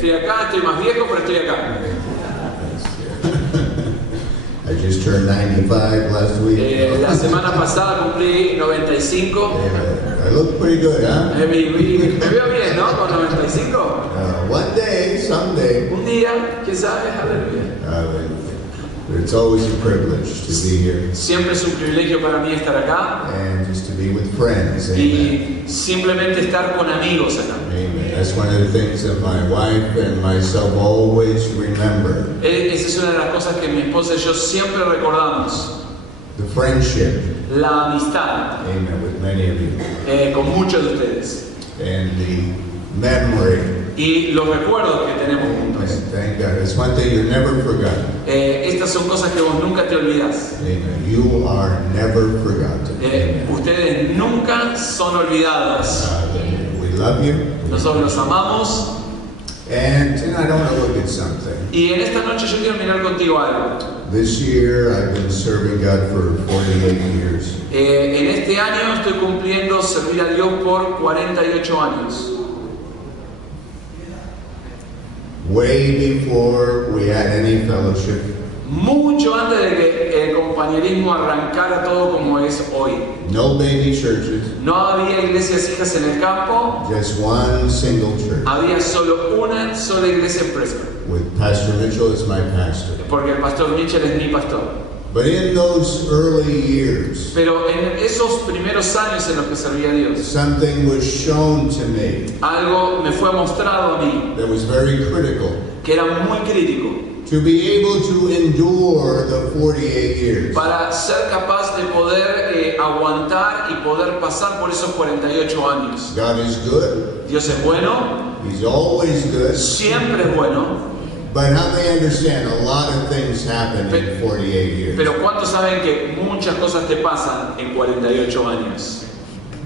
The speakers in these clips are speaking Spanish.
Estoy acá, estoy más viejo, pero estoy acá. I just turned 95 last week. La semana pasada cumplí 95. I look pretty good, huh? Me veo bien, ¿no? Con 95. One day, someday. Un día, ¿quién sabe? Aleluya. It's always a privilege to be here. Siempre es un privilegio para mí estar acá. And just to be with friends. Y simplemente estar con amigos acá. Amen. That's one of the things that my wife and myself always remember. Esa es una de las cosas que mi esposa y yo siempre recordamos. The friendship. La amistad. Amen. With many of you. Con muchos de ustedes. And the memory. Y los recuerdos que tenemos juntos. Thank God. It's one thing you never forgot. Estas son cosas que vos nunca te olvidás. Amen. You are never forgotten. Ustedes nunca son olvidados. We love you. Nosotros los amamos. And tonight I want to look at something. Y en esta noche yo quiero mirar contigo algo. This year I've been serving God for 48 years. En este año estoy cumpliendo servir a Dios por 48 años. Way before we had any fellowship. Mucho antes de que el compañerismo arrancara todo como es hoy. No baby churches. No había iglesias hijas en el campo. Just one single church. Había solo una sola iglesia en Prescott. With Pastor Mitchell as my pastor. Porque el pastor Mitchell es mi pastor. But in those early years, pero en esos primeros años en los que servía a Dios, something was shown to me. Algo me fue mostrado a mí. That was very critical. Que era muy crítico. To be able to endure the 48 years. Para ser capaz de poder aguantar y poder pasar por esos 48 años. God is good. Dios es bueno. He's always good. Siempre es bueno. But how they understand a lot of things happen in 48 years. Pero ¿cuántos saben que muchas cosas te pasan en 48 años?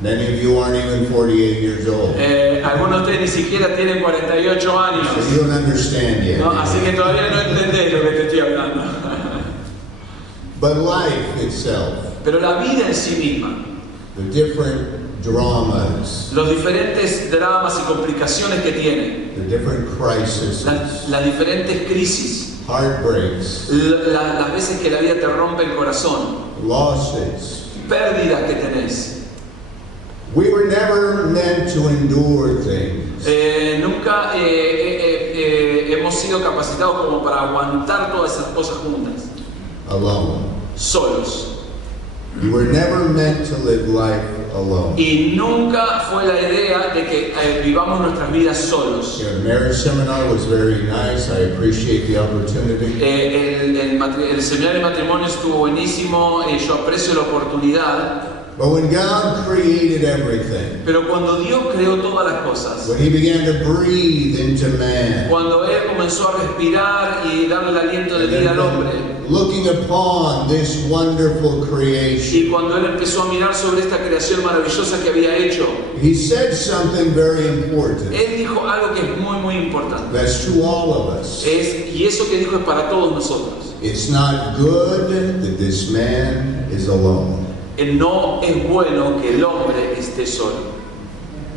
Many of you aren't even 48 years old. Algunos de ustedes ni siquiera tienen 48 años. So you don't understand yet. No, así que todavía no entendés lo que te estoy hablando. But life itself. Pero la vida en sí misma. The different dramas. Los diferentes dramas y complicaciones que tiene. The different crises. Las diferentes crisis. Heartbreaks. Las veces que la vida te rompe el corazón. Losses. Pérdidas que tenés. We were never meant to endure things. Nunca hemos sido capacitados como para aguantar todas esas cosas juntas. Alone. Solos. You were never meant to live life alone. Y nunca fue la idea de que vivamos nuestras vidas solos. The marriage seminar was very nice. I appreciate the opportunity. El seminario de matrimonio estuvo buenísimo. Yo aprecio la oportunidad. But when God created everything, pero cuando Dios creó todas las cosas, when He began to breathe into man, cuando Él comenzó a respirar y darle el aliento de vida al hombre, looking upon this wonderful creation, y cuando Él empezó a mirar sobre esta creación maravillosa que había hecho, He said something very important. Él dijo algo que es muy muy importante. That's to all of us. Y eso que dijo es para todos nosotros. It's not good that this man is alone. No es bueno que el hombre esté solo.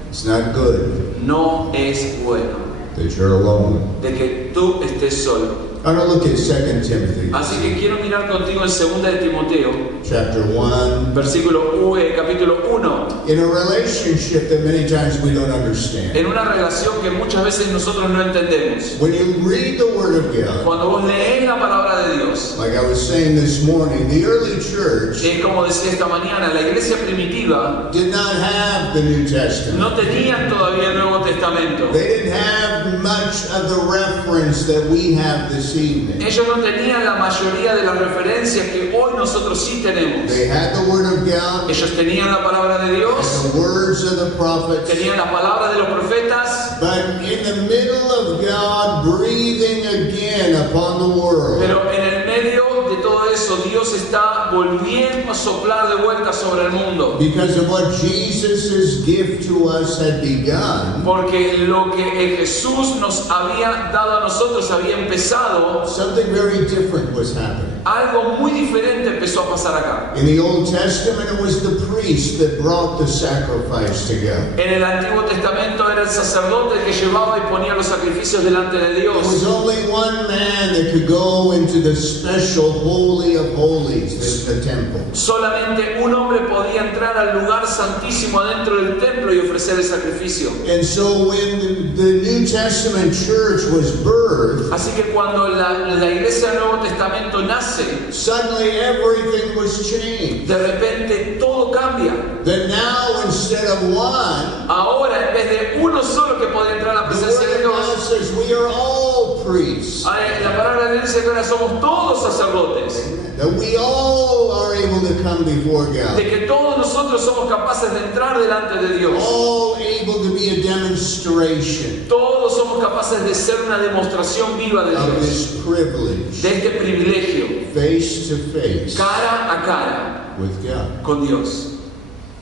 It's not good. No es bueno that you're alone. De que tú estés solo. I'm going to look at 2 Timothy. Así que quiero mirar contigo en 2 de Timoteo, chapter 1, capítulo 1. In a relationship that many times we don't understand. En una relación que muchas veces nosotros no entendemos. When you read the Word of God, cuando vos lees la palabra de Dios, like I was saying this morning, the early church, como decía esta mañana, la iglesia primitiva did not have the New Testament. No tenían todavía el Nuevo Testamento. They didn't have much of the reference that we have this evening. Ellos no tenían la mayoría de las referencias que hoy nosotros sí tenemos. They had the Word of God. Ellos tenían la palabra de Dios. And the words of the prophets. Tenían la palabra de los profetas. But in the middle of God breathing again upon the world. Pero en el medio de todo eso, Dios está volviendo a soplar de vuelta sobre el mundo. Because of what Jesus' gift to us had begun. Porque lo que Jesús nos había dado a nosotros había empezado. Something very different was happening. Algo muy diferente empezó a pasar acá. In the Old Testament, it was the priest that brought the sacrifice to God. En el Antiguo Testamento era el sacerdote que llevaba y ponía los sacrificios delante de There was Dios. only one man that could go into the special Holy of Holies, the temple. Solamente un hombre podía entrar al lugar santísimo adentro del templo y ofrecer el sacrificio. And so when the New Testament church was birthed, Así que cuando la iglesia del Nuevo Testamento nace, suddenly everything was changed. de repente todo cambia. That now instead of one, Ahora, en vez de uno solo que podía entrar a la the presencia de Word of God Dios, says we are all priests. la palabra de Dios dice que ahora somos todos sacerdotes. That we all are able to come before God. De que todos nosotros somos capaces de entrar delante de Dios. All able to be a demonstration Todos somos capaces de ser una demostración viva de of Dios. this privilege, De este privilegio, face to face cara a cara with God. con Dios.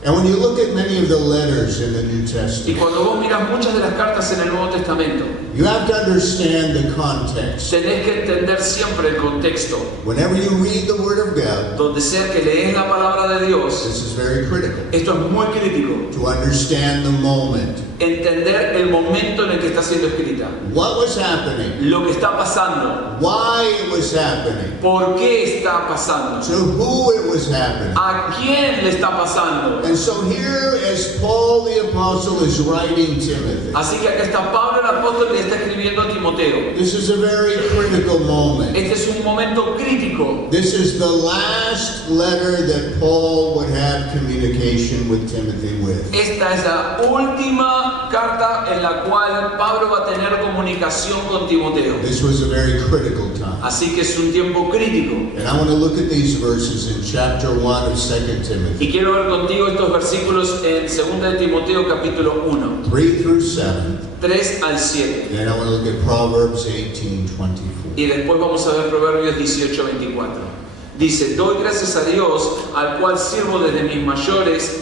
And when you look at many of the letters in the New Y Testament, cuando vos miras muchas de las cartas en el Nuevo Testamento, you have to understand the context. tenés que entender siempre el contexto. Whenever you read the Word of God, Donde sea que lees la palabra de Dios, this is very critical esto es muy crítico. to understand the moment. Entender el momento en el que está siendo escrita. What was happening? Lo que está pasando. Why it was happening? ¿Por qué está pasando? To who it was happening? ¿A quién le está pasando? And so here, as Paul the Apostle is writing Timothy, Así que acá está Pablo el apóstol que está escribiendo a Timoteo. this is a very critical moment. Este es un momento crítico. This is the last letter that Paul would have communication with Timothy with. Esta es la última carta en la cual Pablo va a tener comunicación con Timoteo. This was a very critical time. Así que es un tiempo crítico. And I want to look at these verses in chapter 1 of 2 Timothy, Y quiero ver contigo estos versículos en 2 de Timoteo capítulo 1, 3 through 7. 3 al 7. Then I want to look at Proverbs 18:24. Y después vamos a ver Proverbios 18:24. Dice, doy gracias a Dios, al cual sirvo desde mis mayores,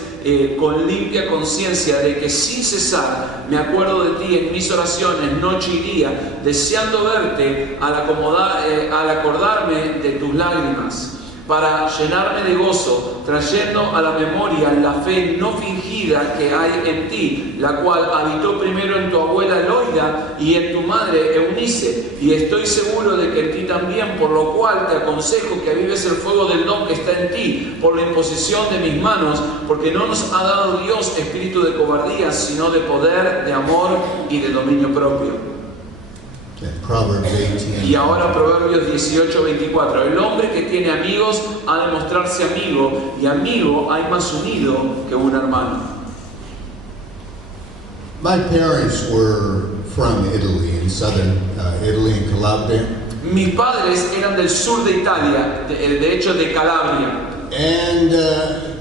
con limpia conciencia, de que sin cesar me acuerdo de ti en mis oraciones, noche y día, deseando verte al acordarme de tus lágrimas, para llenarme de gozo, trayendo a la memoria la fe no fingida que hay en ti, la cual habitó primero en tu abuela Loida y en tu madre Eunice, y estoy seguro de que en ti también, por lo cual te aconsejo que avives el fuego del don que está en ti, por la imposición de mis manos, porque no nos ha dado Dios espíritu de cobardía, sino de poder, de amor y de dominio propio. Proverbs 18. Y ahora Proverbios 18:24. El hombre que tiene amigos ha de mostrarse amigo, y amigo hay más unido que un hermano. My parents were from Italy, in southern Italy, in Calabria. Mis padres eran del sur de Italia, de hecho de Calabria. And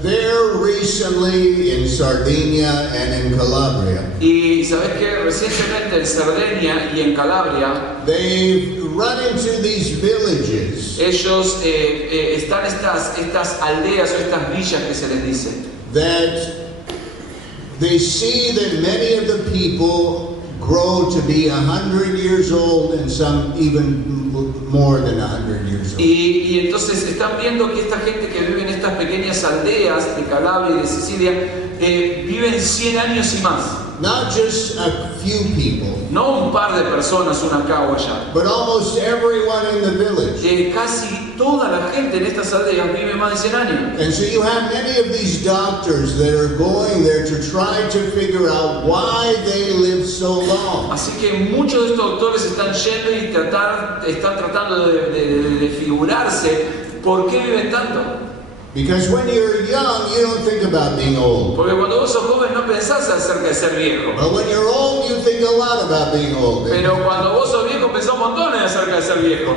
there recently in Sardinia and in Calabria, Y sabes que recientemente en Cerdeña y en Calabria, they've run into these villages ellos están estas aldeas o estas villas que se les dice, that they see that many of the people grow to be 100 years old and some even more than 100 years old. y entonces están viendo que esta gente que vive en estas pequeñas aldeas de Calabria y de Sicilia viven 100 años y más. Not just a few people, No un par de personas, una acá o allá. but almost everyone in the village. Casi toda la gente en estas aldeas vive más de 100 años. And so you have many of these doctors that are going there to try to figure out why they live so long. Así que muchos de estos doctores están yendo y están tratando de figurarse por qué viven tanto. Because when you're young, you don't think about being old. Porque cuando vos sos joven no pensás acerca de ser viejo. But when you're old, you think a lot about being old. Pero cuando vos sos viejo pensás montones acerca de ser viejo.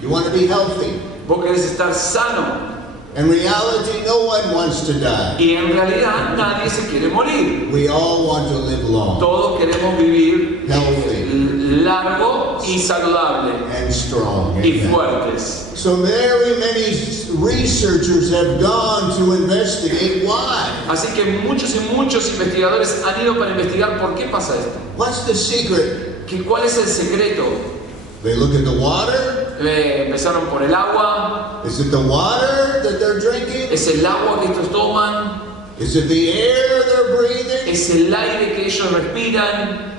You want to be healthy. Vos querés estar sano. In reality, no one wants to die. Y en realidad nadie se quiere morir. We all want to live long, Todos queremos vivir healthy, largo y saludable and strong. y Amen. fuertes. So very many researchers have gone to investigate why. Así que muchos investigadores han ido para investigar por qué pasa esto. What's the secret? ¿Cuál es el secreto? They look at the water, Empezaron por el agua. Is it the water that they're drinking? ¿Es el agua que estos toman? Is it the air they're breathing? ¿Es el aire que ellos respiran?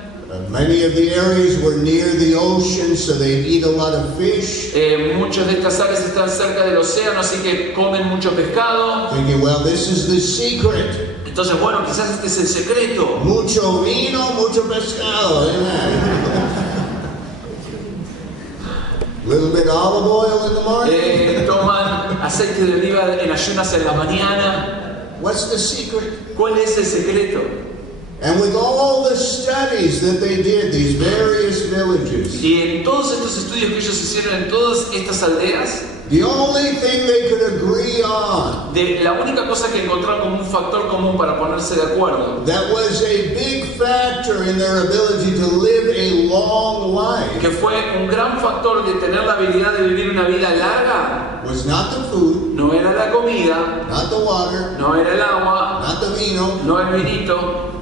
Many of the areas were near the ocean, so they eat a lot of fish. Muchas de estas áreas están cerca del océano, así que comen mucho pescado. Thinking, well, this is the secret. Entonces, bueno, quizás este es el secreto. Mucho vino, mucho pescado. Amen. Little bit olive oil in the morning. Toman aceite de oliva en ayunas en la mañana. What's the secret? ¿Cuál es el secreto? And with all the studies that they did, these various villages, Y en todos estos estudios que ellos hicieron en todas estas aldeas, the only thing they could agree on, la única cosa que encontraron como un factor común para ponerse de acuerdo, that was a big factor in their ability to live a long life, que fue un gran factor de tener la habilidad de vivir una vida larga, was not the food, no era la comida, not the water, no era el agua, not the vino. no el vinito.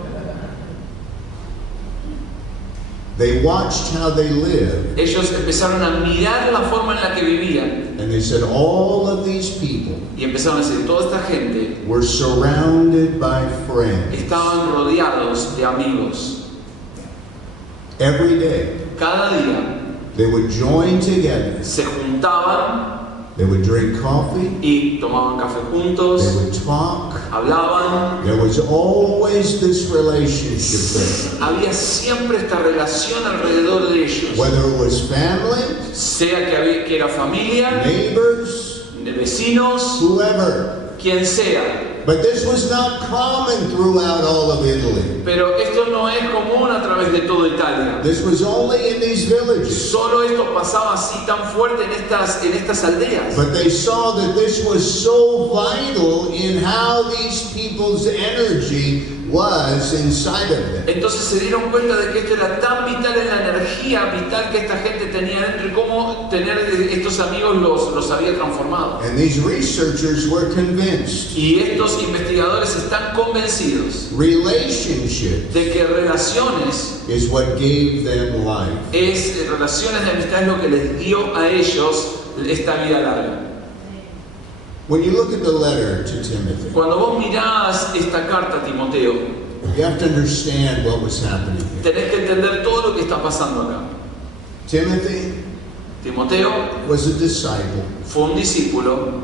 They watched how they lived, Ellos empezaron a mirar la forma en la que vivían and they said all of these people y empezaron a decir, toda esta gente were surrounded by friends. estaban rodeados de amigos. Every day, Cada día they would join together. se juntaban They would drink coffee. y tomaban café They juntos, would talk. hablaban. There was always this relationship there. Había siempre esta relación alrededor de ellos, Whether it was family, sea que era familia, neighbors, de vecinos, whoever. quien sea. But this was not common throughout all of Italy. Pero esto no es común a través de toda Italia. This was only in these villages. Solo esto pasaba así tan fuerte en estas aldeas. But they saw that this was so vital in how these people's energy was inside of them. Entonces se dieron cuenta de que esto era tan vital en la energía vital que esta gente tenía dentro y cómo tener estos amigos los había transformado. And these researchers were convinced. Y estos investigadores están convencidos Relationship de que relaciones is what gave them life. relaciones de amistad es lo que les dio a ellos esta vida larga. When you look at the letter to Timothy, Cuando vos mirás esta carta a Timoteo, you have to understand what was happening here. tenés que entender todo lo que está pasando acá. Timoteo Was a disciple, fue un discípulo,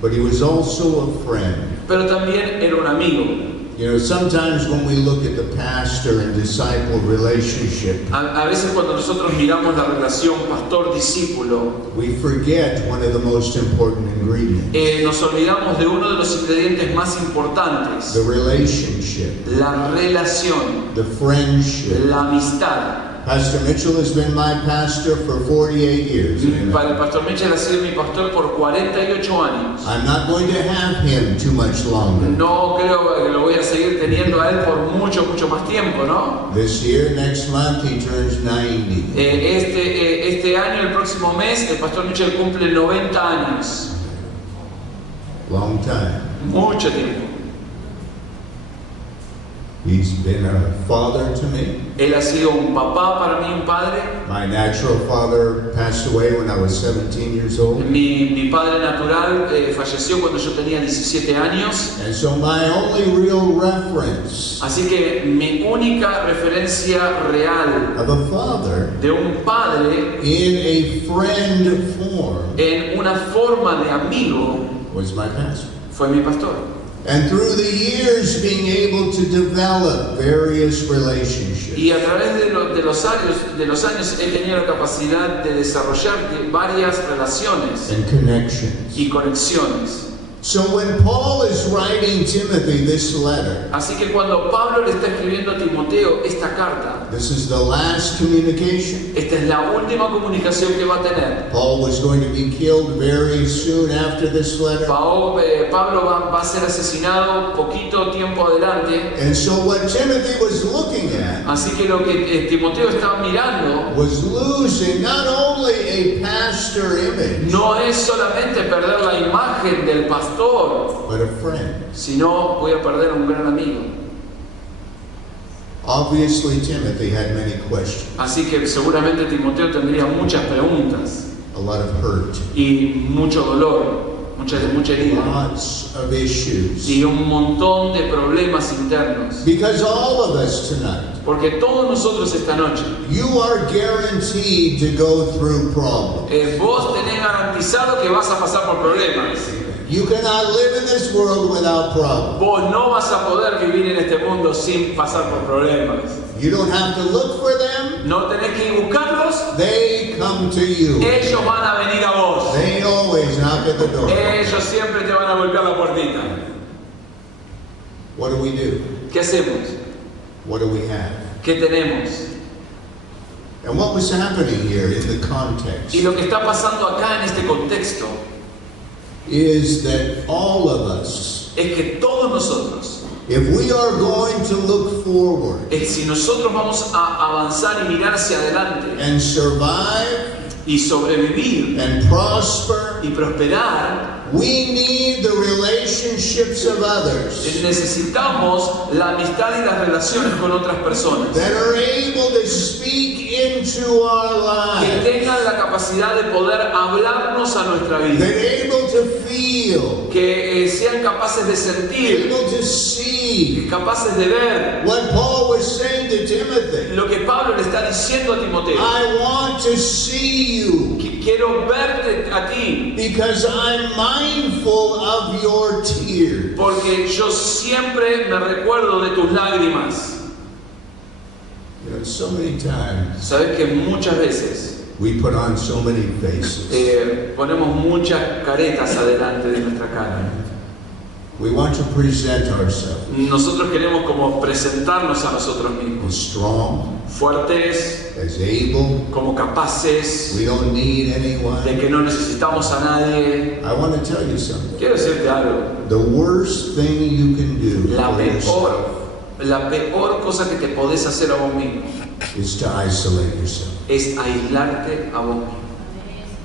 but he was also a friend. pero también era un amigo. You know, sometimes when we look at the pastor and disciple relationship, A veces cuando nosotros miramos la relación pastor-discípulo, we forget one of the most important ingredients, nos olvidamos de uno de los ingredientes más importantes, the relationship, la relación, the friendship. la amistad. Pastor Mitchell has been my pastor for 48 years. Para el pastor Mitchell ha sido mi pastor por 48 años. I'm not going to have him too much longer. No creo que lo voy a seguir teniendo a él por mucho más tiempo, ¿no? This year, next month, he turns 90. Este año, el próximo mes, el pastor Mitchell cumple 90 años. Long time. Mucho tiempo. He's been a father to me. Él ha sido un papá para mí, un padre. My natural father passed away when I was 17 years old. Mi padre natural falleció cuando yo tenía 17 años. And so my only real reference Así que mi única referencia real of a father de un padre in a friend form en una forma de amigo was my pastor. fue mi pastor. And through the years, being able to develop various relationships. Y a través de los años he tenido la capacidad de desarrollar varias relaciones And connections. y conexiones. So when Paul is writing Timothy this letter, Así que cuando Pablo le está escribiendo a Timoteo esta carta, this is the last communication. esta es la última comunicación que va a tener. Paul was going to be killed very soon after this letter. Pablo va a ser asesinado poquito tiempo adelante. And so what Timothy was looking at Así que lo que Timoteo estaba mirando was losing not only a pastor image, no es solamente perder la imagen del pastor, but a friend. sino voy a perder un gran amigo. Obviously, Timothy had many questions. Así que seguramente Timoteo tendría muchas preguntas. a lot of hurt, y mucho dolor, mucha herida, lots of issues. y un montón de problemas internos. Because all of us tonight, Porque todos nosotros esta noche, you are guaranteed to go through problems. vos tenés garantizado que vas a pasar por problemas. You cannot live in this world without problems. Vos no vas a poder vivir en este mundo sin pasar por problemas. You don't have to look for them. No tenés que ir buscarlos, They come to you. ellos van a venir a vos. They always knock at the door. Ellos siempre te van a golpear la puertita. What do we do? ¿Qué hacemos? What do we have? ¿Qué tenemos? And what was happening here in the context Y lo que está pasando acá en este contexto is that all of us, es que todos nosotros, if we are going to look forward si nosotros vamos a avanzar y mirar hacia adelante and survive y sobrevivir and prosper, y prosperar, we need the relationships of others necesitamos la amistad y las relaciones con otras personas that are able to speak into our que lives, tengan la capacidad de poder hablarnos a nuestra that vida, are able to feel, que sean capaces de sentir, able to see capaces de ver what Paul was saying to Timothy. lo que Pablo le está diciendo a Timoteo. I want to see you Quiero verte a ti because I'm mindful of your tears. porque yo siempre me recuerdo de tus lágrimas. You know, so many times Sabes que muchas veces we put on so many faces. ponemos muchas caretas adelante de nuestra cara. We want to present ourselves Nosotros queremos como presentarnos a nosotros mismos, as strong, fuertes, as able. como capaces, We don't need anyone. de que no necesitamos a nadie. I want to tell you something. Quiero decirte algo, The worst thing you can do la peor cosa que te podés hacer a vos mismo is to isolate yourself, es aislarte a vos mismo,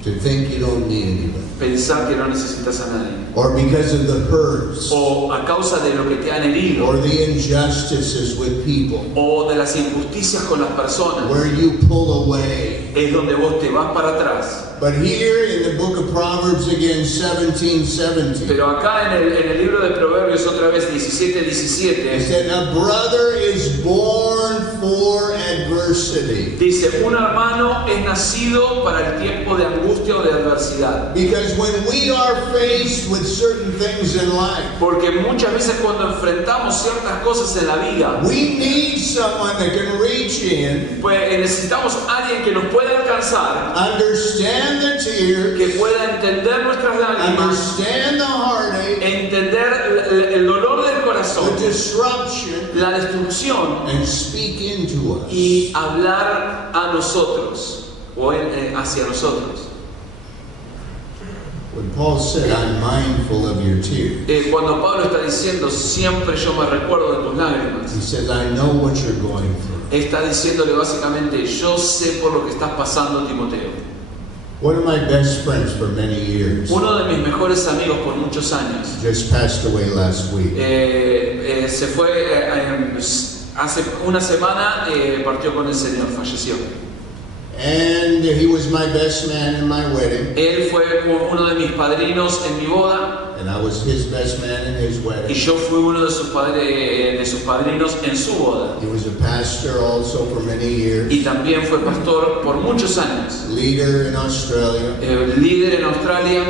to think you don't need anybody, pensar que no necesitas a nadie, or because of the hurts o a causa de lo que te han herido, or the injustices with people, o de las injusticias con las personas, where you pull away. es donde vos te vas para atrás. But here in the book of Proverbs again, 17:17, Pero acá en el libro de Proverbios otra vez it 17:17 said, a brother is born for adversity. dice, un hermano es nacido para el tiempo de angustia o de adversidad. Because when we are faced with certain things in life, Porque muchas veces cuando enfrentamos ciertas cosas en la vida, we need someone that can reach in, pues necesitamos a alguien que nos pueda alcanzar, understand the tears, que pueda entender nuestras lágrimas, understand the heartache, entender el dolor del corazón, the disruption, la destrucción, and speak into us. y hablar a nosotros o hacia nosotros. When Paul said, I'm mindful of your tears, Cuando Pablo está diciendo siempre yo me recuerdo de tus lágrimas, he says, I know what you're going through. está diciéndole básicamente yo sé por lo que estás pasando, Timoteo. One of my best friends for many years Uno de mis mejores amigos por muchos años just passed away last week. se fue hace una semana, partió con el Señor, falleció. And he was my best man in my wedding, Él fue uno de mis padrinos en mi boda and I was his best man in his y wedding. yo fui uno de sus padrinos en su boda. He was a pastor also for many years, Y también fue pastor por muchos años, leader in Australia, líder en Australia,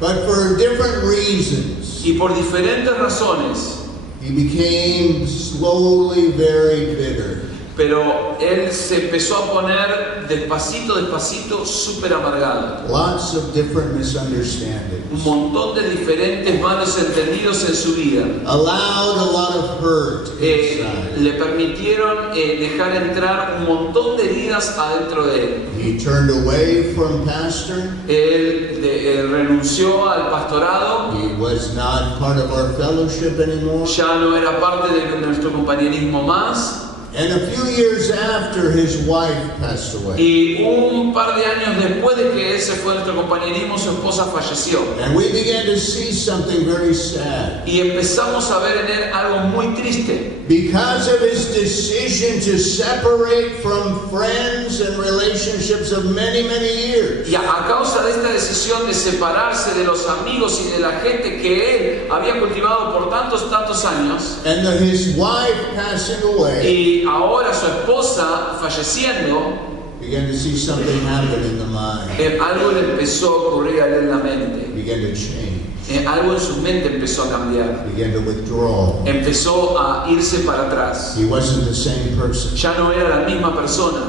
but for different reasons, y por diferentes razones, he became slowly very bitter. pero él se empezó a poner despacito, súper amargado. Lots of different misunderstandings. Un montón de diferentes malos entendidos en su vida. Allowed a lot of hurt inside. Le permitieron dejar entrar un montón de heridas adentro de él. He turned away from pastoring. Él renunció al pastorado. He was not part of our fellowship anymore. Ya no era parte de nuestro compañerismo más. And a few years after, his wife passed away. Y un par de años después de que él se fue de nuestro compañerismo, su esposa falleció. And we began to see something very sad. Y empezamos a ver en él algo muy triste. Because of his decision to separate from friends and relationships of many, many years. Y a causa de esta decisión de separarse de los amigos y de la gente que él había cultivado por tantos años, And his wife passing away, y ahora su esposa falleciendo, began to see something happen in the mind. algo le empezó a ocurrir a él en la mente. Began to change. Algo en su mente empezó a cambiar. Began to withdraw. Empezó a irse para atrás. He wasn't the same person. Ya no era la misma persona.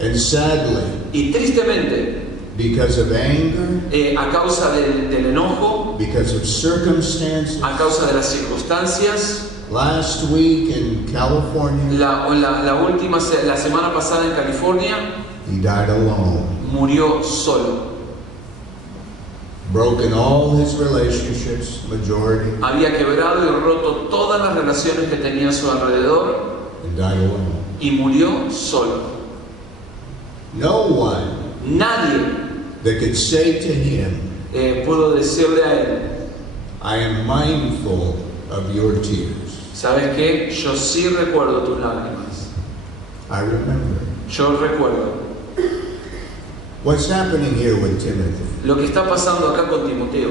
And sadly, Y tristemente, because of anger, a causa del enojo, because of circumstances, a causa de las circunstancias, last week in California, la semana pasada en California, he died alone. murió solo. Broken all his relationships, majority, Había quebrado y roto todas las relaciones que tenía a su alrededor and died alone. y murió solo. No one Nadie that could say to him, pudo decirle a él, I am mindful of your tears. ¿sabes qué? Yo sí recuerdo tus lágrimas. I remember. Yo recuerdo. What's happening here with Timothy Lo que está pasando acá con Timoteo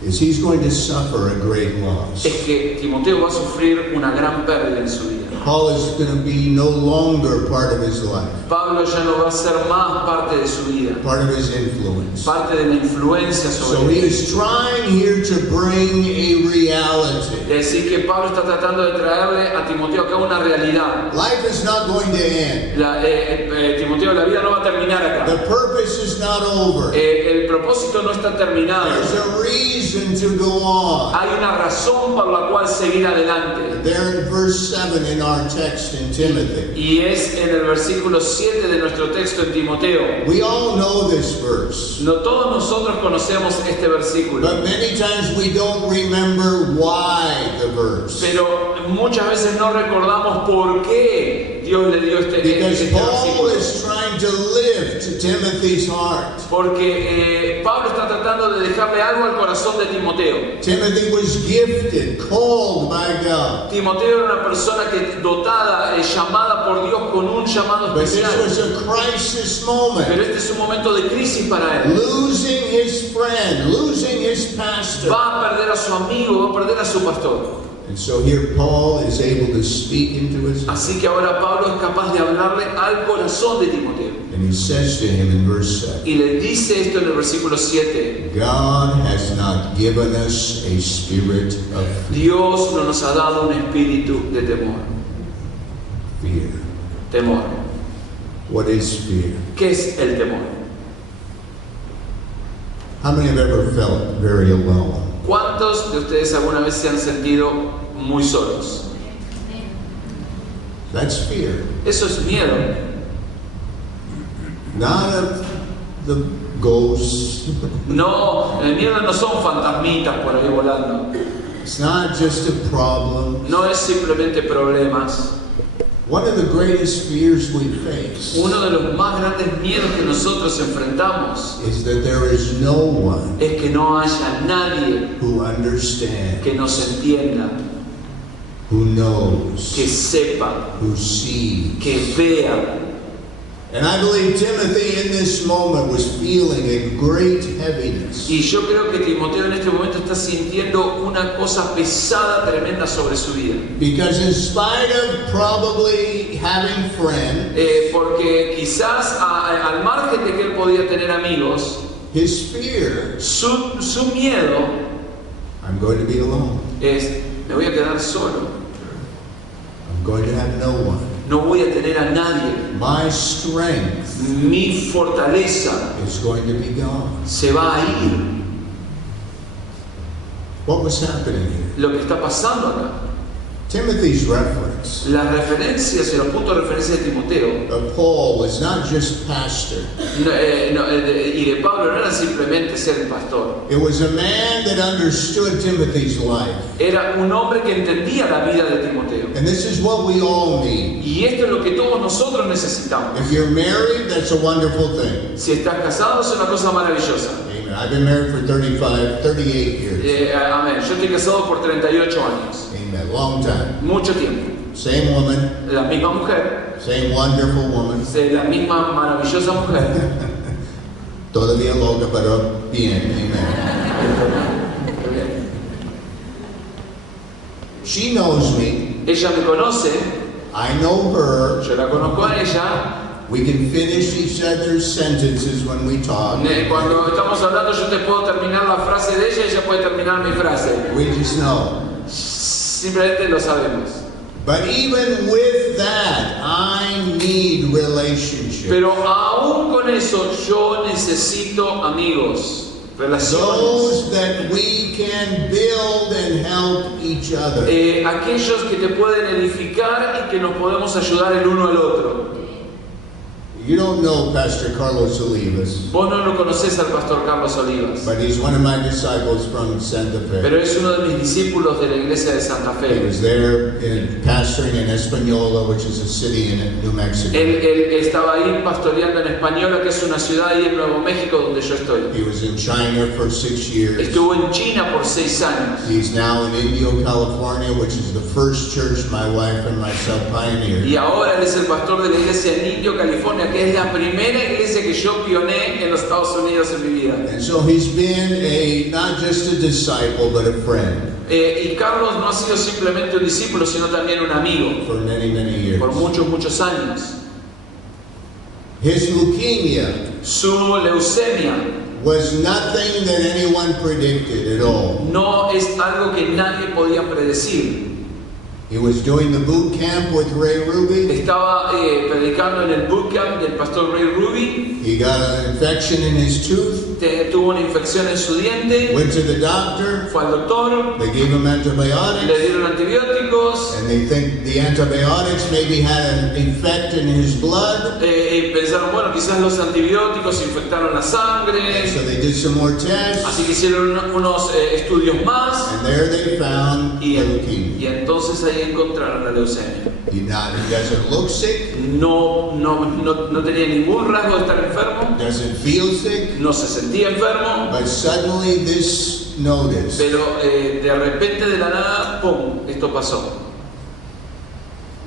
is he's going to suffer a great loss. es que Timoteo va a sufrir una gran pérdida en su vida. Paul is going to be no longer part of his life, Pablo ya no va a ser más parte de su vida, part of his influence. parte de la influencia So sobre he él. is trying here to bring a reality. Es decir, que Pablo está tratando de traerle a Timoteo acá una realidad. Life is not going to end. Timoteo, la vida no va a terminar The acá. purpose is not over. El propósito no está terminado. There's a reason to go on. Hay una razón por la cual seguir adelante. There in verse 7 in our text in Timothy. Y es en el versículo 7 de nuestro texto en Timoteo. We all know this verse, No todos nosotros conocemos este versículo, but many times we don't remember why the verse. pero muchas veces no recordamos por qué Dios le dio este Because Paul versículo. is trying to lift Timothy's heart. Porque Pablo está tratando de dejarle algo al corazón de Timoteo. Timothy was gifted, called by God. Timoteo era una persona dotada, llamada por Dios con un llamado But this especial. was a crisis Pero moment. este es un momento de crisis para él. Losing his friend, losing his pastor. Va a perder a su amigo, va a perder a su pastor. And so here Paul is able to speak into his heart. Así que ahora Pablo es capaz de hablarle al corazón de Timoteo. And he says to him in verse 7, Y le dice esto en el versículo 7. God has not given us a spirit of Dios no nos ha dado un espíritu de temor. fear. Temor. What is fear? ¿Qué es el temor? How many have ever felt very alone? ¿Cuántos de ustedes alguna vez se han sentido muy solos? That's fear. Eso es miedo. Not of the ghosts. No, el miedo no son fantasmitas por ahí volando. It's not just a problem. No es simplemente problemas. One of the greatest fears we face Uno de los más grandes miedos que nosotros enfrentamos is that there is no one es que no haya nadie who understands, que nos entienda, who knows, que sepa, who sees. que vea. And I believe Timothy in this moment was feeling a great heaviness. Y yo creo que Timoteo en este momento está sintiendo una cosa pesada, tremenda sobre su vida. Because in spite of probably having friends, Porque quizás al margen de que él podía tener amigos, his fear, su miedo I'm going to be alone. es, me voy a quedar solo, I'm going to have no one. no voy a tener a nadie, My strength mi fortaleza is going to be gone. se va a ir. What was happening here? Lo que está pasando acá, Timothy's reference reference Las referencias y los puntos de referencia de Timoteo of Paul was not just pastor. y de Pablo no era simplemente ser pastor. It was a man that understood Timothy's life. Era un hombre que entendía la vida de Timoteo. And this is what we all need. Y esto es lo que todos nosotros necesitamos. If you're married, that's a wonderful thing. Si estás casado es una cosa maravillosa. Amen. I've been married for 38 years. Amén. Yo estoy casado por 38 años. Amen. Long time. Mucho tiempo. Same woman, La misma mujer. same wonderful woman. La misma maravillosa mujer. Todavía loca, pero bien. Amen. She knows me. Ella me conoce. I know her. Yo la conozco a ella. We can finish each other's sentences when we talk. Cuando estamos hablando yo te puedo terminar la frase de ella y ella puede terminar mi frase. We just know. Simplemente lo sabemos. But even with that, I need relationship. Pero aún con eso yo necesito amigos, relaciones. Those that we can build and help each other. Aquellos que te pueden edificar y que nos podemos ayudar el uno al otro. You don't know Pastor Carlos Olivas, Vos no lo conocés al pastor Carlos Olivas, but he's one of my disciples from Santa Fe. pero es uno de mis discípulos de la iglesia de Santa He Fe. was there pastoring in Española, which is a city in New Mexico. Él estaba ahí pastoreando en Española, que es una ciudad ahí en Nuevo México donde yo estoy. He was in China for 6 years. Estuvo en China por 6 años. He's now in Indio, California, which is the first church my wife and myself pioneered. Y ahora él es el pastor de la iglesia en Indio, California, que es la primera iglesia que yo pioné en los Estados Unidos en mi vida. And so he's been not just a disciple, but a friend Y Carlos no ha sido simplemente un discípulo, sino también un amigo for many, many years. por muchos años. His leukemia Su leucemia was nothing that anyone predicted at all. no es algo que nadie podía predecir. He was doing the boot camp with Ray Ruby. Estaba predicando en el bootcamp del pastor Ray Ruby. He got an infection in his tooth. Tuvo una infección en su diente. Went to the doctor. Fue al doctor. They gave him Le antibiotics. dieron antibióticos. And they think the antibiotics maybe had an effect in his blood. Pensaron, bueno, quizás los antibióticos infectaron la sangre. So they did some more tests. Así que hicieron unos estudios más. And there they found the leukemia. Y entonces ahí encontraron la leucemia. He doesn't look sick. No tenía ningún rasgo de estar enfermo. Doesn't feel sick. No se sentía enfermo. But suddenly this notice. Pero de repente de la nada, ¡pum!, esto pasó.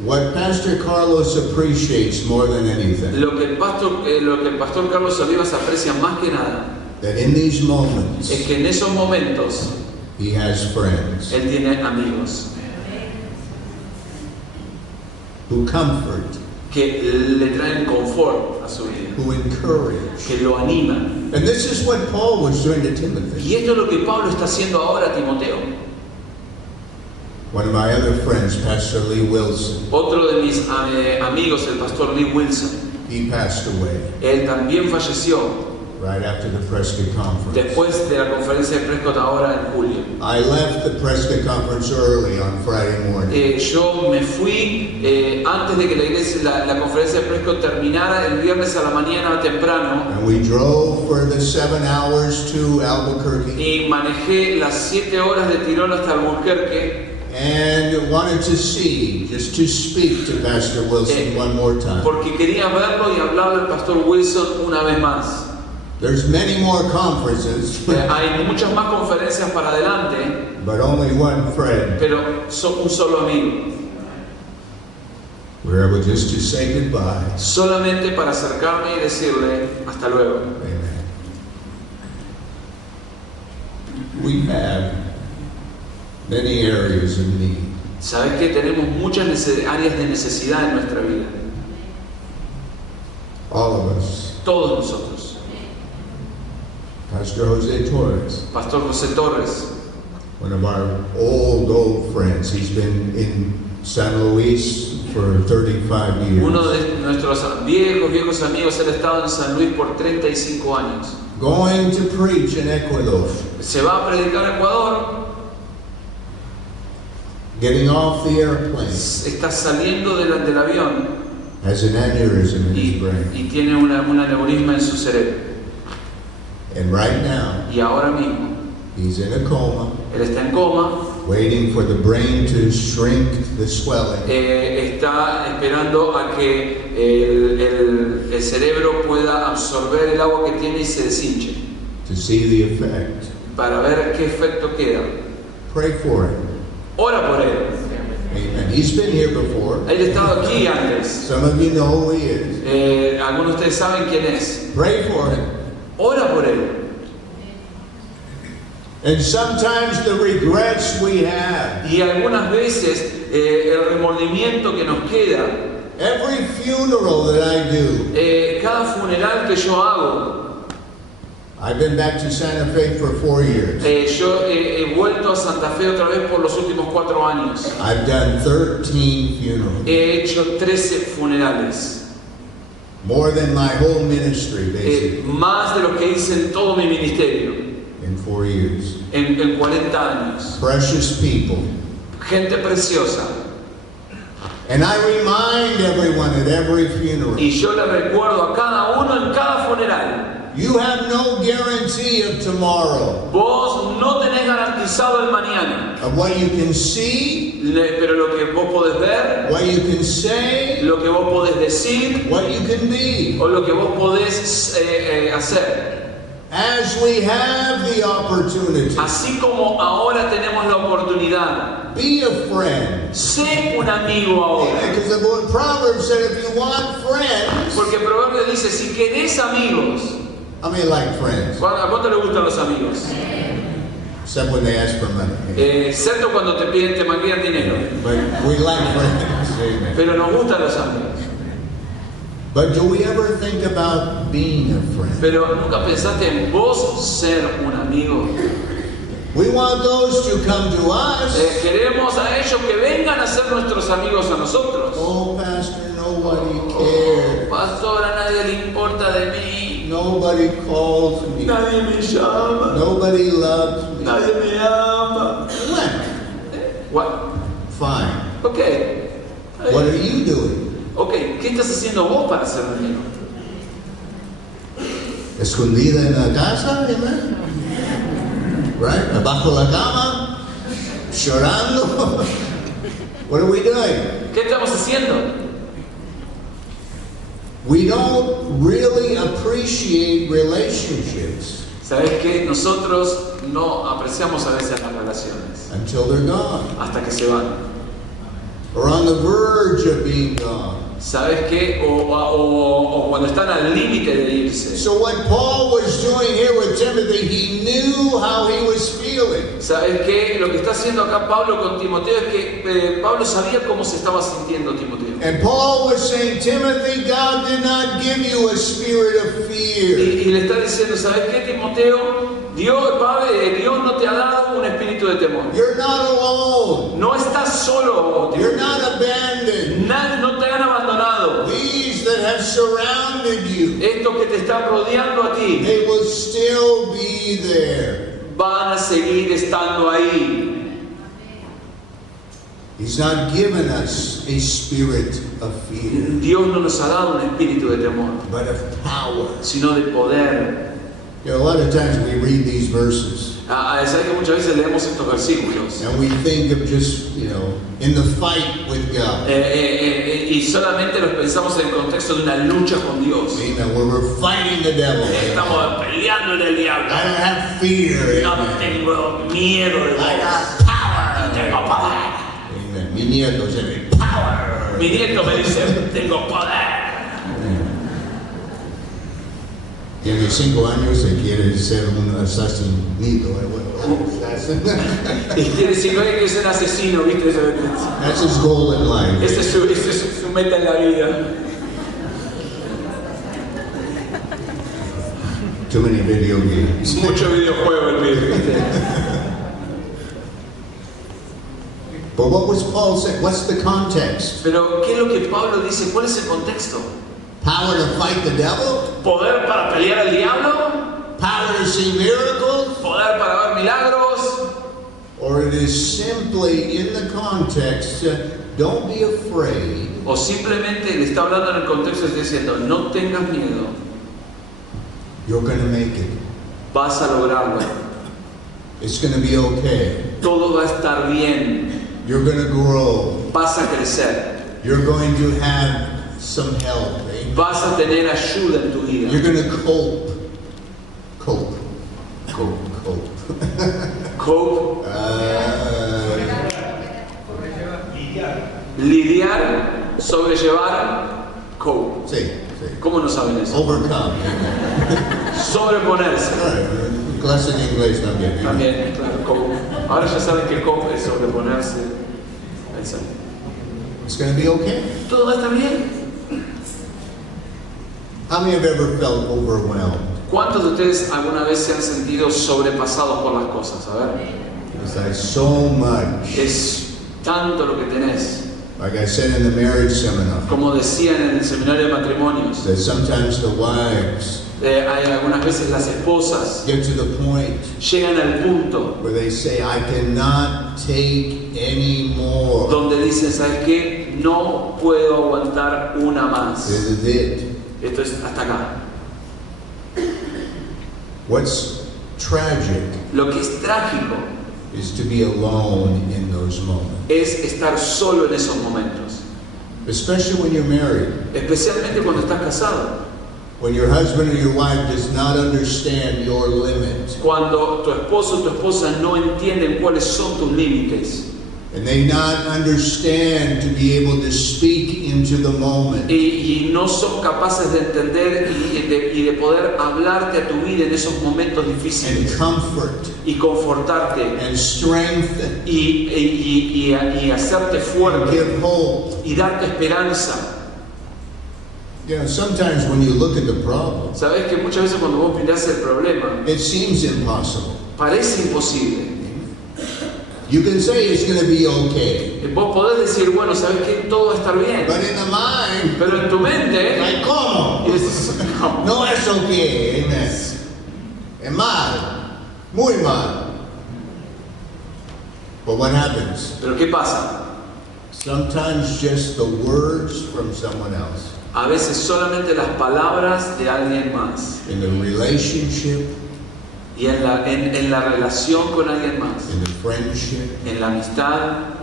What Pastor Carlos appreciates more than anything. Lo que el pastor Carlos Olivas aprecia más que nada That in these moments es que en esos momentos he has friends él tiene amigos who comfort, que le traen confort a su vida, who encourage. que lo animan. And this is what Paul was doing to Timothy. Y esto es lo que Pablo está haciendo ahora a Timoteo. One of my other friends, Pastor Lee Wilson, Otro de mis amigos, el pastor Lee Wilson, he passed away él también falleció right after the Prescott conference. después de la conferencia de Prescott ahora en julio. I left the Prescott conference early on Friday morning. Yo me fui antes de que la conferencia de Prescott terminara el viernes a la mañana temprano. And we drove for the 7 hours to Albuquerque Y manejé las 7 horas de tirón hasta Albuquerque. and wanted to see, just to speak to Pastor Wilson one more time. Porque quería verlo y hablarle al pastor Wilson una vez más. There's many more conferences, Hay muchas más conferencias para adelante, but only one friend. pero son un solo amigo. We're able just to say goodbye. Solamente para acercarme y decirle hasta luego. Amen. We have many areas of need. Sabes que tenemos muchas áreas de necesidad en nuestra vida. All of us. Todos nosotros. Pastor Jose Torres, Pastor José Torres, one of our old friends. He's been in San Luis for 35 years. uno de nuestros viejos amigos, él ha estado en San Luis por 35 años. Going to preach in Ecuador. Se va a predicar a Ecuador getting off the airplane, está saliendo del avión has an aneurysm in his brain. y tiene un aneurisma en su cerebro. And right now, Y ahora mismo, he's in a coma, él está en coma, waiting for the brain to shrink the swelling. Está esperando a que el cerebro pueda absorber el agua que tiene y se deshinche, To see the effect. para ver qué efecto queda. Pray for him. Ora por él. Amen. He's been here before. Él ha estado aquí antes. Some of you know who he is. Algunos de ustedes saben quién es. Pray for him. Ora por él. And sometimes the regrets we have. Y algunas veces el remordimiento que nos queda. Every funeral that I do. Cada funeral que yo hago. I've been back to Santa Fe for 4 years. Yo he vuelto a Santa Fe otra vez por los últimos 4 años. I've done 13 funerals. He hecho 13 funerales. More than my whole ministry, basically. Más de lo que hice en todo mi ministerio. In 4 years. En 40 años. Precious people. Gente preciosa. And I remind everyone at every funeral. Y yo le recuerdo a cada uno en cada funeral. You have no guarantee of tomorrow. Vos no tenés garantizado el mañana. Of what you can see. Pero lo que vos podés ver. What you can say. Lo que vos podés decir. What you can be. O lo que vos podés hacer. As we have the opportunity. Así como ahora tenemos la oportunidad. Be a friend. Sé un amigo ahora. Because the Proverbs said if you want friends. Porque Proverbios dice si querés amigos. How many like friends? ¿A cuánto le gustan los amigos? Except when they ask for money. Excepto cuando te piden, te manguean dinero. But we like friends. Amen. Pero nos gustan los amigos. But do we ever think about being a friend? Pero nunca pensaste en vos ser un amigo. We want those to come to us. Queremos a ellos que vengan a ser nuestros amigos a nosotros. Oh, pastor, nobody cares. Pastor, a nadie le importa de mí. Nobody calls me. Nadie me llama. Nobody loves me. Nadie me ama. What? Fine. Okay. What are you doing? Okay, ¿qué estás haciendo vos para ser un amigo? Escondida en la casa, amen? Right? Abajo la cama, llorando. What are we doing? ¿Qué estamos haciendo? We don't really appreciate relationships. ¿Sabes qué? Nosotros no apreciamos a veces las relaciones. Until they're gone. Hasta que se van. Or on the verge of being gone. ¿Sabes qué? O cuando están al límite de irse. So what Paul was doing here with Timothy, he knew how he was feeling. ¿Sabes qué? Lo que está haciendo acá Pablo con Timoteo es que Pablo sabía cómo se estaba sintiendo Timoteo. And Paul was saying, Timothy, God did not give you a spirit of fear. Y le está diciendo, ¿sabes qué, Timoteo? Dios no te ha dado un espíritu de temor. You're not alone. No estás solo. You're not abandoned. No te han abandonado. These that have surrounded you, Estos que te están rodeando a ti, they will still be there. van a seguir estando ahí. He's not given us a spirit of fear, Dios no nos ha dado un espíritu de temor, but of power. sino de poder. You know, a lot of times we read these verses Sabes que muchas veces leemos estos versículos and we think of just, in the fight with God. y solamente los pensamos en el contexto de una lucha con Dios. Amen. Where we're fighting the devil. Estamos peleando en el diablo. I don't have fear. No Amen. tengo miedo de I vos. got power. Tengo poder. Amen. Mi nieto dice, power. Mi nieto me dice, tengo poder. Tiene 5 años y quiere ser un asesinito. Y tiene 5 años que es un asesino, ¿viste? That's his goal in life. Esa es su meta en la vida. Too many video games. Mucho videojuego el pibe, ¿viste? But what was Paul saying? What's the context? Pero, ¿qué es lo que Pablo dice? ¿Cuál es el contexto? Power to fight the devil? ¿Poder para pelear al diablo? Power to see miracles? ¿Poder para ver milagros? Or it is simply in the context, don't be afraid. O simplemente le está hablando en el contexto, está diciendo, no tengas miedo, You're going to make it. vas a lograrlo, It's going to be okay. todo va a estar bien, You're going to grow. vas a crecer, You're going to have some help. vas a tener ayuda en tu vida. You're going to cope. Cope. Cope, lidiar, sobrellevar, cope. Sí. ¿Cómo no saben eso? Overcome. Sobreponerse. Clase en inglés también. También, claro, cope. Ahora ya saben que cope es sobreponerse. Exacto. It's going to be okay. Todo va a estar bien. How many have ever felt overwhelmed? ¿Cuántos de ustedes alguna vez se han sentido sobrepasados por las cosas? A ver. It's like so much. Es tanto lo que tenés. Like I said in the marriage seminar, Como decían en el seminario de matrimonios, that sometimes the wives hay algunas veces las esposas get to the point llegan al punto where they say, I cannot take any more. donde dicen, ¿sabes qué? No puedo aguantar una más. This is it. Esto es hasta acá. What's tragic Lo que es trágico is to be alone in those moments. es estar solo en esos momentos. Especially when you're married. Especialmente cuando estás casado. When your husband or your wife does not understand your limit. Cuando tu esposo o tu esposa no entienden cuáles son tus límites. And they not understand to be able to speak into the moment. Y no son capaces de entender y de poder hablarte a tu vida en esos momentos And difíciles. comfort. Y confortarte. And strengthen. Y hacerte And fuerte. give hope. Y darte esperanza. You know, sometimes when you look at the problem, Sabes que muchas veces cuando vos mirás el problema, it seems impossible. parece imposible. You can say it's going to be okay. Vos podés decir, bueno, sabes que todo va a estar bien. But in the mind, Pero en tu mente, like, ¿cómo? y decís, no. No es okay. Amen. Es mal. Muy mal. But what happens? Pero ¿qué pasa? Sometimes just the words from someone else. A veces solamente las palabras de alguien más. In the relationship, Y en la relación con alguien más. in the friendship. En la amistad.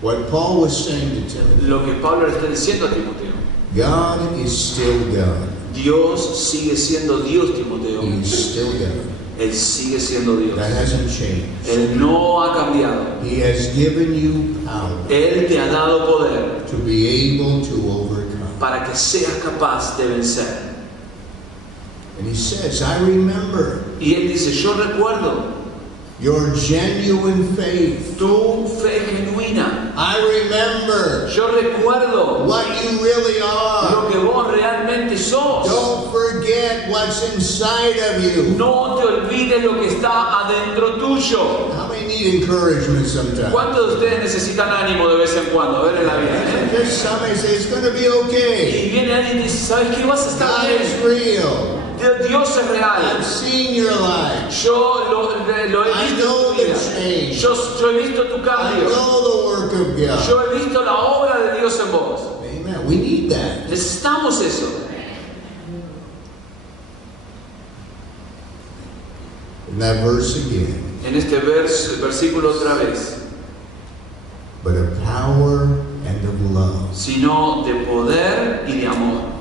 What Paul was saying to Timothy, Lo que Pablo le está diciendo a Timoteo. God is still God. Dios sigue siendo Dios, Timoteo. He is still God. Él sigue siendo Dios. That hasn't changed. Él no ha cambiado. He has given you power Él te ha dado poder to be able to overcome. para que seas capaz de vencer. And he says, I remember Y Él dice, yo recuerdo your genuine faith. tu fe genuina. I remember Yo recuerdo what you really are. lo que vos realmente sos. Don't forget what's inside of you. No te olvides lo que está adentro tuyo. How many need encouragement sometimes? ¿Cuántos de ustedes necesitan ánimo de vez en cuando? A ver en la vida. Just somebody says it's going to be okay. Y viene alguien y dice, ¿sabes qué? Vas a estar God is bien. real. Dios es real. I've seen your life. Yo lo he I visto know en tu the vida. change. Yo he visto tu I cambio. know the work of God. Yo he visto la obra de Dios en vos. Amen. We need that. Necesitamos eso. In that verse again. En este versículo otra vez. But of power and of love. Sino de poder y de amor.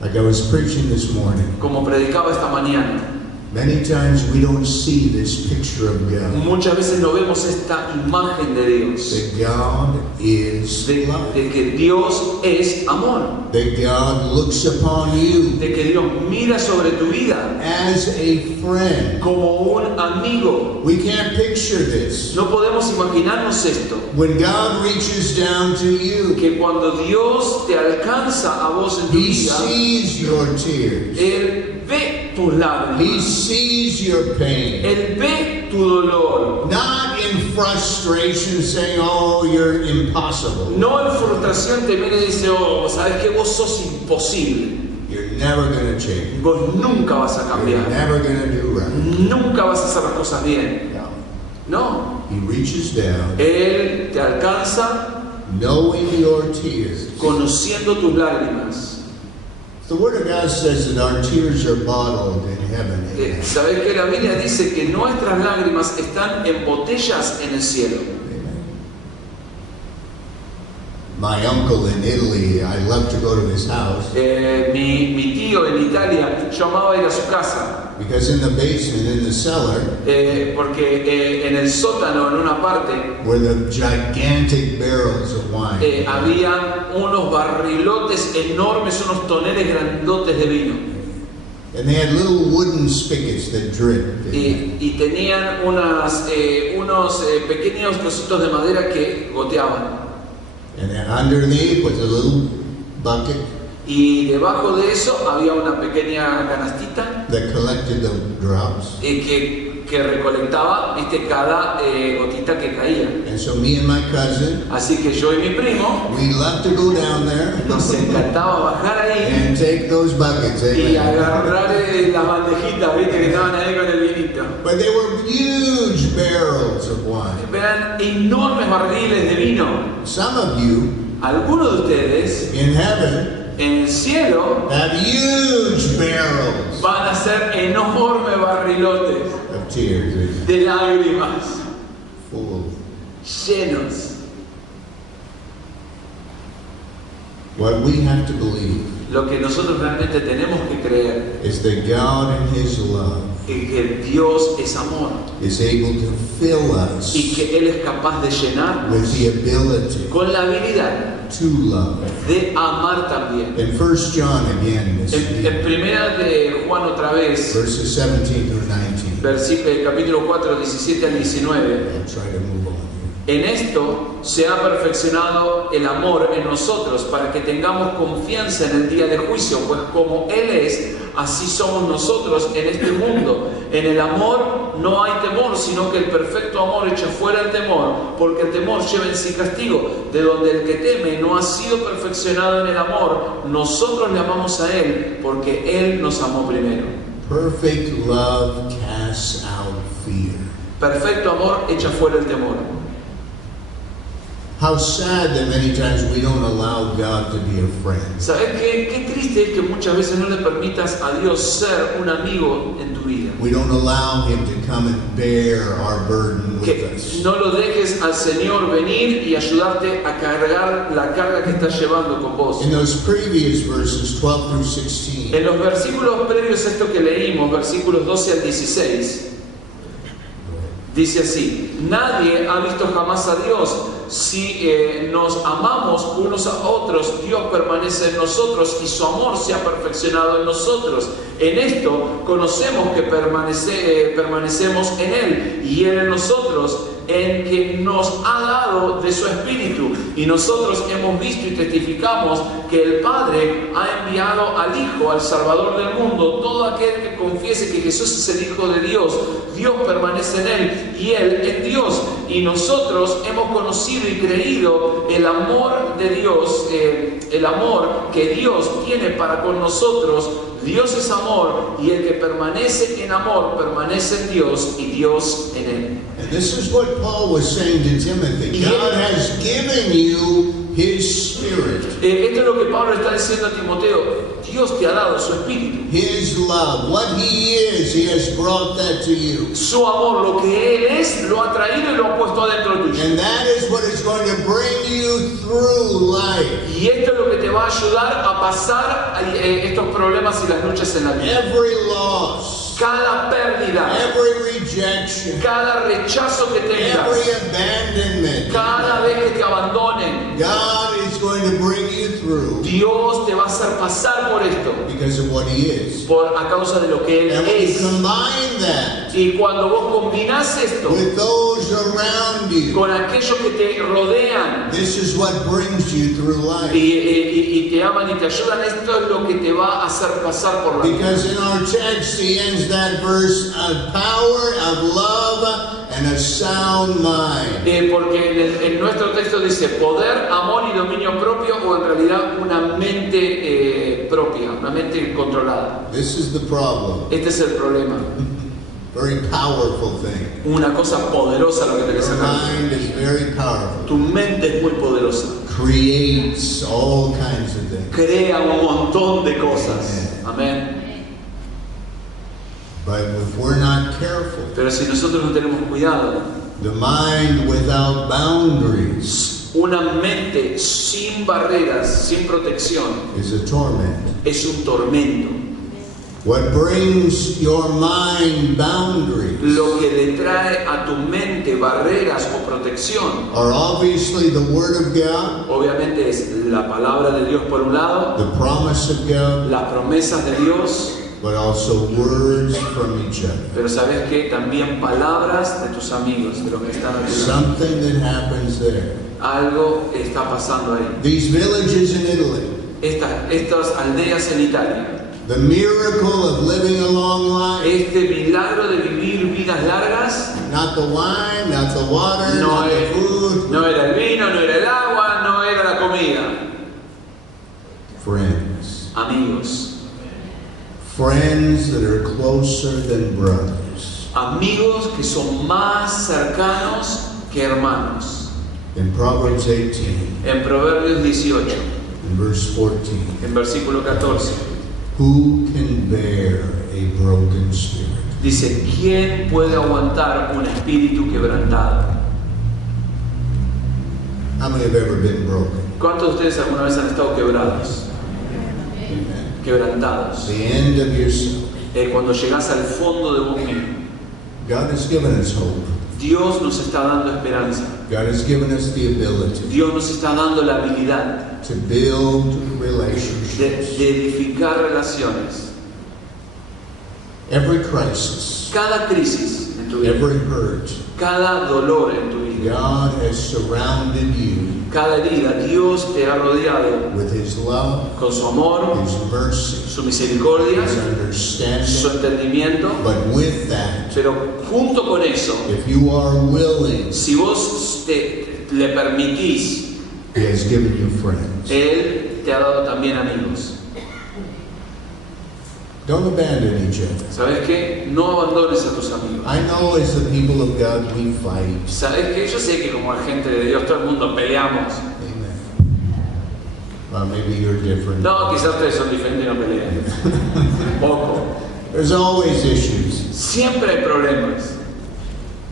Like I was preaching this morning. Como predicaba esta mañana. Many times we don't see this picture of God. Muchas veces no vemos esta imagen de Dios. That God is love. De que Dios es amor. That God looks upon you De que Dios mira sobre tu vida as a friend. como un amigo. We can't picture this. No podemos imaginarnos esto. When God reaches down to you, Que cuando Dios te alcanza a vos en tu He vida, sees your tears. Él ve tus He lágrimas. sees your pain. Él ve tu dolor. Not in frustration saying, oh, you're impossible. No en frustración te viene y dice, oh, sabes que vos sos imposible. You're never going to change. Vos nunca vas a You're cambiar. never going to do right. Nunca vas a hacer las cosas bien. No. No. reaches down, Él te alcanza knowing your tears. conociendo tus lágrimas. The Word of God says that our tears are bottled in heaven. ¿Sabes que la Biblia dice que nuestras lágrimas están en botellas en el cielo? My uncle in Italy, I love to go to his house. Mi tío en Italia, yo amaba ir a su casa. Because in the basement, in the cellar, porque en el sótano, en una parte, were the gigantic barrels of wine. había unos barrilotes enormes, unos toneles grandotes de vino. And they had little wooden spigots that dripped. Y tenían unos pequeños trocitos de madera que goteaban. And then underneath was a little bucket Y debajo de eso había una pequeña canastita that collected the drops. que recolectaba, viste, cada gotita que caía. And so me and my cousin, Así que yo y mi primo we loved to go down there nos encantaba bajar ahí and take those buckets. y Amen. agarrar las bandejitas, viste, que estaban ahí con el vinito. But they were huge barrels of wine. Eran enormes barriles de vino. Some of you Algunos de ustedes in heaven en el cielo have huge barrels van a ser enormes barrilotes of tears, de lágrimas, full. llenos. What we have to believe Lo que nosotros realmente tenemos que creer is that God in His love es que Dios es amor is able to fill us y que Él es capaz de llenarnos with the ability con la habilidad to love. de amar también. In 1 John again, En primera de Juan otra vez, verses 17 through 19. capítulo 4, 17 al 19. I'll try to move on here. En esto se ha perfeccionado el amor en nosotros para que tengamos confianza en el día de juicio, pues como Él es, así somos nosotros en este mundo. En el amor no hay temor, sino que el perfecto amor echa fuera el temor, porque el temor lleva en sí castigo, de donde el que teme no ha sido perfeccionado en el amor. Nosotros le amamos a Él, porque Él nos amó primero. Perfect love casts out fear. Perfecto amor echa fuera el temor. How sad that many times we don't allow God to be a friend. ¿Sabes qué? Qué triste es que muchas veces no le permitas a Dios ser un amigo en tu vida. We don't allow Him to come and bear our burden with Que us. no lo dejes al Señor venir y ayudarte a cargar la carga que estás llevando con vos. In those previous verses, 12 through 16, En los versículos previos a esto que leímos, versículos 12 al 16, dice así: nadie ha visto jamás a Dios. Si nos amamos unos a otros, Dios permanece en nosotros y su amor se ha perfeccionado en nosotros. En esto conocemos que permanecemos en Él y Él en nosotros, en que nos ha dado de su Espíritu. Y nosotros hemos visto y testificamos que el Padre ha enviado al Hijo, al Salvador del mundo. Todo aquel que confiese que Jesús es el Hijo de Dios, Dios permanece en Él y Él en Dios. Y nosotros hemos conocido y creído el amor de Dios, el amor que Dios tiene para con nosotros. Dios es amor y el que permanece en amor permanece en Dios y Dios en él. and this is what Paul was saying to Timothy. God has given you His Spirit, Esto es lo que Pablo está diciendo a Timoteo. Dios te ha dado su espíritu. His love. What He is, He has brought that to you. Su amor, lo que Él es, lo ha traído y lo ha puesto adentro tuyo. And that is what is going to bring you through life. Y esto es lo que te va a ayudar a pasar estos problemas y las luchas en la vida. Every loss, Cada pérdida, every rejection, cada rechazo que tengas, every abandonment, cada vez que te abandonen, God is going to bring you through Dios te va a hacer pasar por esto, because of what He is. a causa de lo que Él And when you es. combine that Y cuando vos combinás esto with those around you, con aquellos que te rodean this is what brings you through life. y te aman y te ayudan, esto es lo que te va a hacer pasar por la vida. Because in our text, He ends that verse of power, of love, and a sound mind. Porque en nuestro texto dice poder, amor y dominio propio, o en realidad una mente propia, una mente controlada. This is the problem. Este es el problema. Very powerful thing. Una cosa poderosa lo que tenés Your acá. mind is very powerful. Tu mente es muy poderosa. Creates all kinds of things. Crea un montón de cosas. Amén. But if we're not careful, Pero si nosotros no tenemos cuidado, the mind without boundaries una mente sin barreras, sin protección, is a torment. es un tormento. What brings your mind boundaries Lo que le trae a tu mente barreras o protección, are obviously the Word of God, obviamente es la palabra de Dios por un lado, the promise of God, las promesas de Dios, but also words from each other. pero sabes que también palabras de tus amigos, de los que están a tu lado. Something that happens there. Algo está pasando ahí. These villages in Italy, Estas aldeas en Italia, the miracle of living a long life, este milagro de vivir vidas largas, not the wine, not the water, not the food, no era el vino, no era el agua, no era la comida. friends. Amigos. Friends that are closer than brothers. Amigos que son más cercanos que hermanos. In Proverbs 18, En Proverbios 18, in verse 14, en versículo 14, who can bear a broken spirit? dice, ¿quién puede aguantar un espíritu quebrantado? How many have ever been broken? ¿Cuántos de ustedes alguna vez han estado quebrados? Amen. Quebrantados. The end of yourself. Cuando llegas al fondo de vos mismo. God has given us hope. Dios nos está dando esperanza. God has given us the ability Dios nos está dando la habilidad to build de relationships. edificar relaciones. Every crisis, Cada crisis en tu vida, every hurt, cada dolor en tu vida, God has surrounded you cada herida, Dios te ha rodeado with His love, con su amor, His mercy, su misericordia, His su understanding. entendimiento. But with that, Pero junto con eso, if you are willing, si vos le permitís, He has given you friends. Él te ha dado también amigos. Don't abandon each other. ¿Sabes qué? No abandones a tus amigos. I know as the people of God we fight. ¿Sabes qué? Yo sé que como gente de Dios todo el mundo peleamos. Amen. Well, maybe you're different. No, quizás ustedes son diferentes y no pelean. Poco. There's always issues. Siempre hay problemas.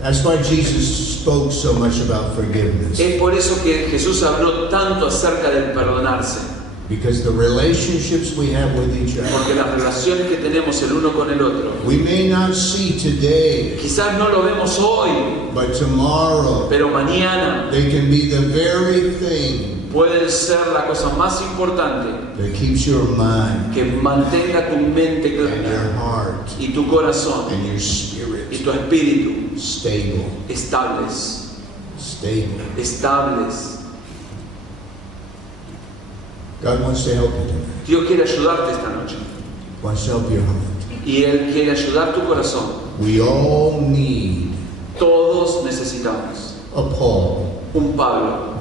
That's why Jesus spoke so much about forgiveness. Es por eso que Jesús habló tanto acerca del perdonarse. Because the relationships we have with each other, Porque las relaciones que tenemos el uno con el otro, we may not see today, quizás no lo vemos hoy, but tomorrow, pero mañana they can be the very thing pueden ser la cosa más importante that keeps your mind que mantenga tu mente and your clara heart y tu corazón and your y spirit tu espíritu stable. estables. God wants to help you tonight. Dios quiere ayudarte esta noche Wants to help your heart. y Él quiere ayudar tu corazón. We all need Todos necesitamos a Paul un Pablo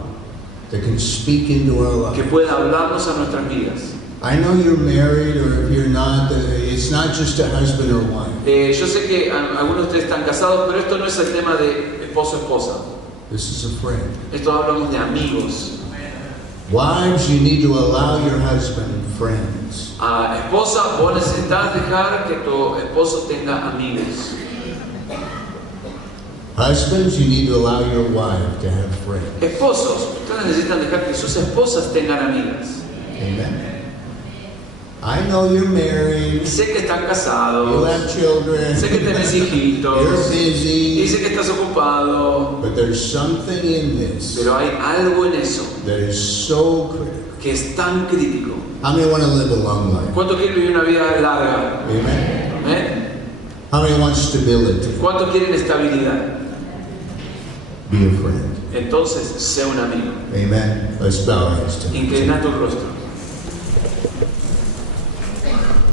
that can speak into our que life. pueda hablarnos a nuestras vidas. I know you're married, or if you're not, it's not just a husband or wife. Yo sé que algunos de ustedes están casados, pero esto no es el tema de esposo-esposa. This is a friend. Esto hablamos de amigos. Wives, you need to allow your husband friends. Esposa, vos necesitas dejar que tu esposo tenga amigos. Husbands, you need to allow your wife to have friends. Esposos, ustedes necesitan dejar que sus esposas tengan amigas. Amen. I know you're married. Sé que están You casados, have children. sé que tenés hijitos, You're y busy. sé que estás ocupado, But there's something in this pero hay algo en eso that is so critical. que es tan crítico. How many want to live a long life? ¿Cuántos quieren vivir una vida larga? Amen. ¿Eh? How many want stability? ¿Cuántos quieren estabilidad? Be a friend. Entonces, sé un amigo. Amen. Let's bow our heads tonight. Inclina tu rostro.